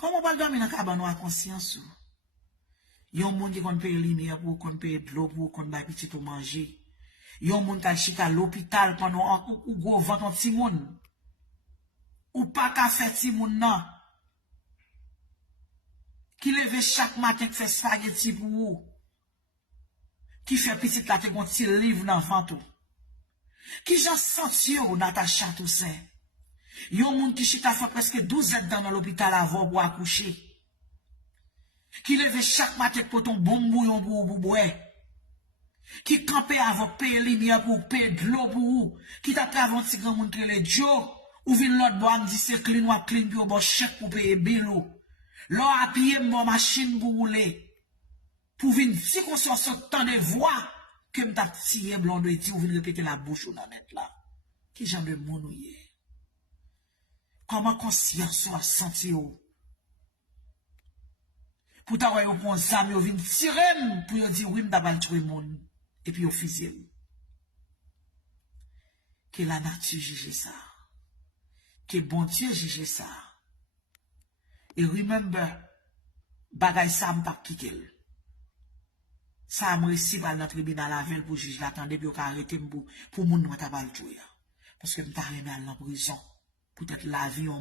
Comment pas dormir dans cabane à conscience? Yon moun qui kon paye lumière pour kon paye de l'eau pour kon bay petit ou manger. Yon moun ka chita l'hôpital pendant ou gros vent en ti moun. Ou pas ka fait ti moun nan. Qui leve chaque matin qui fait spaghetti pour ou. Qui fait petit la te gon ti livre nan fantou. Qui j'en senti ou Natacha Toussaint. Yon moun qui chita fait presque 12 ans dans l'hôpital avant pour accoucher. Qui leve chaque matin pour ton bon bouillon pour boire. Qui campait avant payer lumière pour payer de l'eau pour ou. Qui t'a travaillé si grand moun qui le Joe. Ou vin l'autre bois dit c'est clean ou clean puis ou bon chèque pour payer bilou. L'on a payé mon machine pour rouler. Pour venir si qu'on s'en tant de voix que m't'a tiré blanc de ti ou vin répéter la bouche ou nan net là. Qui genre de moun ou yé? Comment conscience ou a senti ou? Pour ta wè ou pon zam ou vin tirer pour yo dire oui m'ta pas tuer moun et puis au fusiller. Que la nature juge ça. Que bon Dieu juge ça. Et remember, bagay sa m'pa kike. Ça me réussi par notre tribunal la veille pour juge l'attendre puis au arrêter pour moun m'ta pas le tuer. Parce que m'ta remè en prison. Peut-être la vie